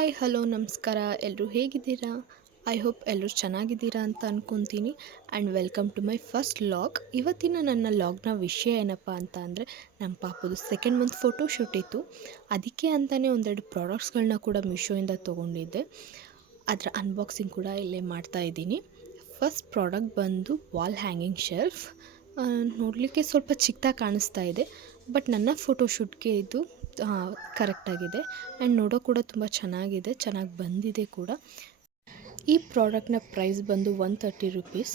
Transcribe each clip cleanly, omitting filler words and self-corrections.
Hi hello ನಮಸ್ಕಾರ. ಎಲ್ಲರೂ ಹೇಗಿದ್ದೀರಾ? ಐ ಹೋಪ್ ಎಲ್ಲರೂ ಚೆನ್ನಾಗಿದ್ದೀರಾ ಅಂತ ಅಂದ್ಕೊತೀನಿ. And welcome to my first vlog. ಇವತ್ತಿನ ನನ್ನ ಲಾಗ್ನ ವಿಷಯ ಏನಪ್ಪ ಅಂತ ಅಂದರೆ, ನಮ್ಮ ಪಾಪುದು ಸೆಕೆಂಡ್ ಮಂತ್ ಫೋಟೋಶೂಟ್ ಇತ್ತು. ಅದಕ್ಕೆ ಅಂತಲೇ ಒಂದೆರಡು ಪ್ರಾಡಕ್ಟ್ಸ್ಗಳನ್ನ ಕೂಡ ಮೀಶೋಯಿಂದ ತೊಗೊಂಡಿದ್ದೆ. ಅದರ ಅನ್ಬಾಕ್ಸಿಂಗ್ ಕೂಡ ಇಲ್ಲೇ ಮಾಡ್ತಾಯಿದ್ದೀನಿ. ಫಸ್ಟ್ ಪ್ರಾಡಕ್ಟ್ ಬಂದು ವಾಲ್ ಹ್ಯಾಂಗಿಂಗ್ ಶೆಲ್ಫ್. ನೋಡಲಿಕ್ಕೆ ಸ್ವಲ್ಪ ಚಿಕ್ಕದಾಗಿ ಕಾಣಿಸ್ತಾ ಇದೆ, ಬಟ್ ನನ್ನ ಫೋಟೋಶೂಟ್ಗೆ ಇದು ಕರೆಕ್ಟಾಗಿದೆ. ಆ್ಯಂಡ್ ನೋಡೋ ಕೂಡ ತುಂಬ ಚೆನ್ನಾಗಿದೆ, ಚೆನ್ನಾಗಿ ಬಂದಿದೆ ಕೂಡ. ಈ ಪ್ರಾಡಕ್ಟ್ನ ಪ್ರೈಸ್ ಬಂದು 130 ರುಪೀಸ್.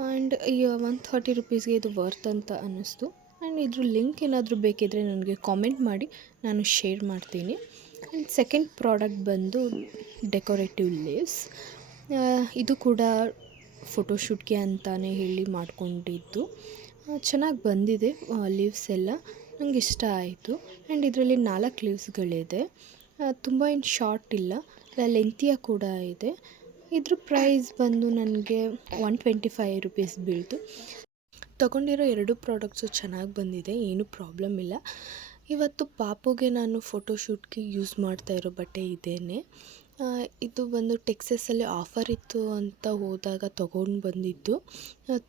ಆ್ಯಂಡ್ ಈ 130 ರುಪೀಸ್ಗೆ ಇದು ವರ್ತ್ ಅಂತ ಅನ್ನಿಸ್ತು. ಆ್ಯಂಡ್ ಇದ್ರ ಲಿಂಕ್ ಏನಾದರೂ ಬೇಕಿದ್ದರೆ ನನಗೆ ಕಾಮೆಂಟ್ ಮಾಡಿ, ನಾನು ಶೇರ್ ಮಾಡ್ತೀನಿ. ಆ್ಯಂಡ್ ಸೆಕೆಂಡ್ ಪ್ರಾಡಕ್ಟ್ ಬಂದು ಡೆಕೋರೇಟಿವ್ ಲೀವ್ಸ್. ಇದು ಕೂಡ ಫೋಟೋಶೂಟ್ಗೆ ಅಂತಲೇ ಹೇಳಿ ಮಾಡ್ಕೊಂಡಿದ್ದು. ಚೆನ್ನಾಗಿ ಬಂದಿದೆ ಲೀವ್ಸ್ ಎಲ್ಲ, ನನಗೆ ಇಷ್ಟ ಆಯಿತು. ಆ್ಯಂಡ್ ಇದರಲ್ಲಿ 4 ಲೀವ್ಸ್ಗಳಿದೆ. ತುಂಬ ಏನು ಶಾರ್ಟ್ ಇಲ್ಲ, ಲೆಂತಿಯ ಕೂಡ ಇದೆ. ಇದ್ರ ಪ್ರೈಸ್ ಬಂದು ನನಗೆ 125 ರುಪೀಸ್ ಬೀಳ್ತು. ತಗೊಂಡಿರೋ 2 ಪ್ರಾಡಕ್ಟ್ಸು ಚೆನ್ನಾಗಿ ಬಂದಿದೆ, ಏನೂ ಪ್ರಾಬ್ಲಮ್ ಇಲ್ಲ. ಇವತ್ತು ಪಾಪುಗೆ ನಾನು ಫೋಟೋಶೂಟ್ಗೆ ಯೂಸ್ ಮಾಡ್ತಾಯಿರೋ ಬಟ್ಟೆ ಇದೇನೆ. ಇದು ಬಂದು ಟೆಕ್ಸಸಲ್ಲಿ ಆಫರ್ ಇತ್ತು ಅಂತ ಹೋದಾಗ ತೊಗೊಂಡು ಬಂದಿದ್ದು.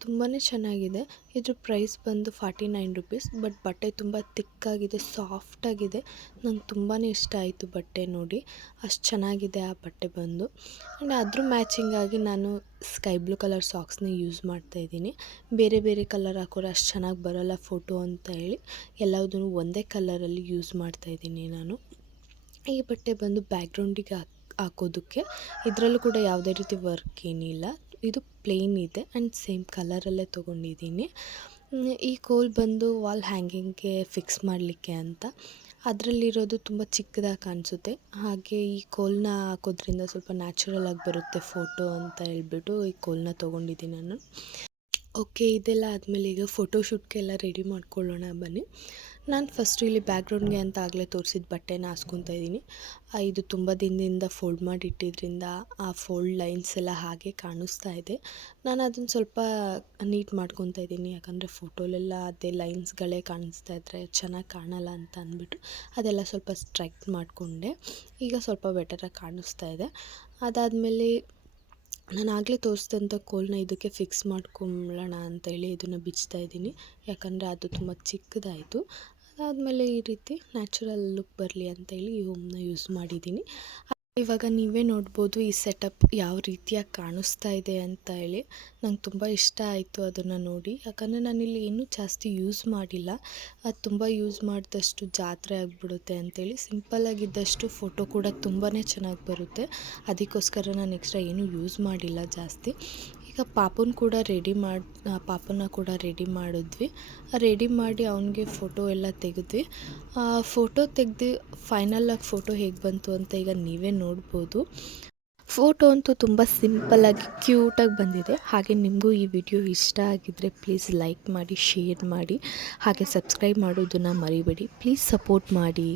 ತುಂಬಾ ಚೆನ್ನಾಗಿದೆ. ಇದ್ರ ಪ್ರೈಸ್ ಬಂದು 49 ರುಪೀಸ್. ಬಟ್ ಬಟ್ಟೆ ತುಂಬ ತಿಕ್ಕಾಗಿದೆ, ಸಾಫ್ಟಾಗಿದೆ. ನಂಗೆ ತುಂಬಾ ಇಷ್ಟ ಆಯಿತು ಬಟ್ಟೆ ನೋಡಿ, ಅಷ್ಟು ಚೆನ್ನಾಗಿದೆ ಆ ಬಟ್ಟೆ ಬಂದು. ಆ್ಯಂಡ್ ಅದ್ರ ಮ್ಯಾಚಿಂಗಾಗಿ ನಾನು ಸ್ಕೈ ಬ್ಲೂ ಕಲರ್ ಸಾಕ್ಸ್ನ ಯೂಸ್ ಮಾಡ್ತಾಯಿದ್ದೀನಿ. ಬೇರೆ ಬೇರೆ ಕಲರ್ ಹಾಕೋರು ಅಷ್ಟು ಚೆನ್ನಾಗಿ ಬರೋಲ್ಲ ಫೋಟೋ ಅಂತ ಹೇಳಿ ಎಲ್ಲದೂ ಒಂದೇ ಕಲರಲ್ಲಿ ಯೂಸ್ ಮಾಡ್ತಾಯಿದ್ದೀನಿ ನಾನು. ಈ ಬಟ್ಟೆ ಬಂದು ಬ್ಯಾಕ್ಗ್ರೌಂಡಿಗೆ ಹಾಕೋದಕ್ಕೆ. ಇದರಲ್ಲೂ ಕೂಡ ಯಾವುದೇ ರೀತಿ ವರ್ಕ್ ಏನಿಲ್ಲ, ಇದು ಪ್ಲೇನ್ ಇದೆ ಆ್ಯಂಡ್ ಸೇಮ್ ಕಲರಲ್ಲೇ ತೊಗೊಂಡಿದ್ದೀನಿ. ಈ ಕೋಲ್ ಬಂದು ವಾಲ್ ಹ್ಯಾಂಗಿಂಗ್ಗೆ ಫಿಕ್ಸ್ ಮಾಡಲಿಕ್ಕೆ ಅಂತ. ಅದರಲ್ಲಿರೋದು ತುಂಬ ಚಿಕ್ಕದಾಗಿ ಕಾಣಿಸುತ್ತೆ, ಹಾಗೆ ಈ ಕೋಲನ್ನ ಹಾಕೋದ್ರಿಂದ ಸ್ವಲ್ಪ ನ್ಯಾಚುರಲ್ ಆಗಿ ಬರುತ್ತೆ ಫೋಟೋ ಅಂತ ಹೇಳ್ಬಿಟ್ಟು ಈ ಕೋಲನ್ನ ತೊಗೊಂಡಿದ್ದೀನಿ ನಾನು. ಓಕೆ, ಇದೆಲ್ಲ ಆದಮೇಲೆ ಈಗ ಫೋಟೋಶೂಟ್ಗೆಲ್ಲ ರೆಡಿ ಮಾಡ್ಕೊಳ್ಳೋಣ ಬನ್ನಿ. ನಾನು ಫಸ್ಟು ಇಲ್ಲಿ ಬ್ಯಾಕ್ಗ್ರೌಂಡ್ಗೆ ಅಂತ ಆಗಲೇ ತೋರಿಸಿದ ಬಟ್ಟೆನ ಹಾಸ್ಕೊತಾ ಇದ್ದೀನಿ. ಇದು ತುಂಬ ದಿನದಿಂದ ಫೋಲ್ಡ್ ಮಾಡಿ ಇಟ್ಟಿದ್ದರಿಂದ ಆ ಫೋಲ್ಡ್ ಲೈನ್ಸ್ ಎಲ್ಲ ಹಾಗೆ ಕಾಣಿಸ್ತಾ ಇದೆ. ನಾನು ಅದನ್ನು ಸ್ವಲ್ಪ ನೀಟ್ ಮಾಡ್ಕೊತಾ ಇದ್ದೀನಿ, ಯಾಕಂದರೆ ಫೋಟೋಲೆಲ್ಲ ಅದೇ ಲೈನ್ಸ್ಗಳೇ ಕಾಣಿಸ್ತಾ ಇದ್ದರೆ ಚೆನ್ನಾಗಿ ಕಾಣಲ್ಲ ಅಂತ ಅಂದ್ಬಿಟ್ಟು ಅದೆಲ್ಲ ಸ್ವಲ್ಪ ಸ್ಟ್ರೈಟ್ ಮಾಡಿಕೊಂಡೆ. ಈಗ ಸ್ವಲ್ಪ ಬೆಟರಾಗಿ ಕಾಣಿಸ್ತಾ ಇದೆ. ಅದಾದಮೇಲೆ ನಾನು ಆಗಲೇ ತೋರಿಸಿದಂಥ ಕೋಲನ್ನ ಇದಕ್ಕೆ ಫಿಕ್ಸ್ ಮಾಡ್ಕೊಳ್ಳೋಣ ಅಂತೇಳಿ ಇದನ್ನು ಬಿಚ್ತಾ ಇದ್ದೀನಿ, ಯಾಕಂದರೆ ಅದು ತುಂಬ ಚಿಕ್ಕದಾಯಿತು. ಅದಾದಮೇಲೆ ಈ ರೀತಿ ನ್ಯಾಚುರಲ್ ಲುಕ್ ಬರಲಿ ಅಂತೇಳಿ ಈ ಹೋಮ್ನ ಯೂಸ್ ಮಾಡಿದ್ದೀನಿ. ಇವಾಗ ನೀವೇ ನೋಡ್ಬೋದು ಈ ಸೆಟಪ್ ಯಾವ ರೀತಿಯಾಗಿ ಕಾಣಿಸ್ತಾ ಇದೆ ಅಂತ ಹೇಳಿ. ನಂಗೆ ತುಂಬ ಇಷ್ಟ ಆಯಿತು ಅದನ್ನು ನೋಡಿ, ಯಾಕಂದರೆ ನಾನಿಲ್ಲಿ ಏನೂ ಜಾಸ್ತಿ ಯೂಸ್ ಮಾಡಿಲ್ಲ. ಅದು ತುಂಬ ಯೂಸ್ ಮಾಡಿದಷ್ಟು ಜಾತ್ರೆ ಆಗಿಬಿಡುತ್ತೆ ಅಂಥೇಳಿ ಸಿಂಪಲ್ಲಾಗಿದ್ದಷ್ಟು ಫೋಟೋ ಕೂಡ ತುಂಬಾ ಚೆನ್ನಾಗಿ ಬರುತ್ತೆ. ಅದಕ್ಕೋಸ್ಕರ ನಾನು ಎಕ್ಸ್ಟ್ರಾ ಏನೂ ಯೂಸ್ ಮಾಡಿಲ್ಲ ಜಾಸ್ತಿ. ಈಗ ಪಾಪುನ ಕೂಡ ರೆಡಿ ಮಾಡಿದ್ವಿ. ರೆಡಿ ಮಾಡಿ ಅವನಿಗೆ ಫೋಟೋ ಎಲ್ಲ ತೆಗೆದ್ವಿ. ಫೋಟೋ ತೆಗೆದು ಫೈನಲಾಗಿ ಫೋಟೋ ಹೇಗೆ ಬಂತು ಅಂತ ಈಗ ನೀವೇ ನೋಡ್ಬೋದು. ಫೋಟೋ ಅಂತೂ ತುಂಬ ಸಿಂಪಲ್ಲಾಗಿ ಕ್ಯೂಟಾಗಿ ಬಂದಿದೆ. ಹಾಗೆ ನಿಮಗೂ ಈ ವಿಡಿಯೋ ಇಷ್ಟ ಆಗಿದ್ದರೆ ಪ್ಲೀಸ್ ಲೈಕ್ ಮಾಡಿ, ಶೇರ್ ಮಾಡಿ, ಹಾಗೆ ಸಬ್ಸ್ಕ್ರೈಬ್ ಮಾಡೋದನ್ನು ಮರಿಬೇಡಿ. ಪ್ಲೀಸ್ ಸಪೋರ್ಟ್ ಮಾಡಿ.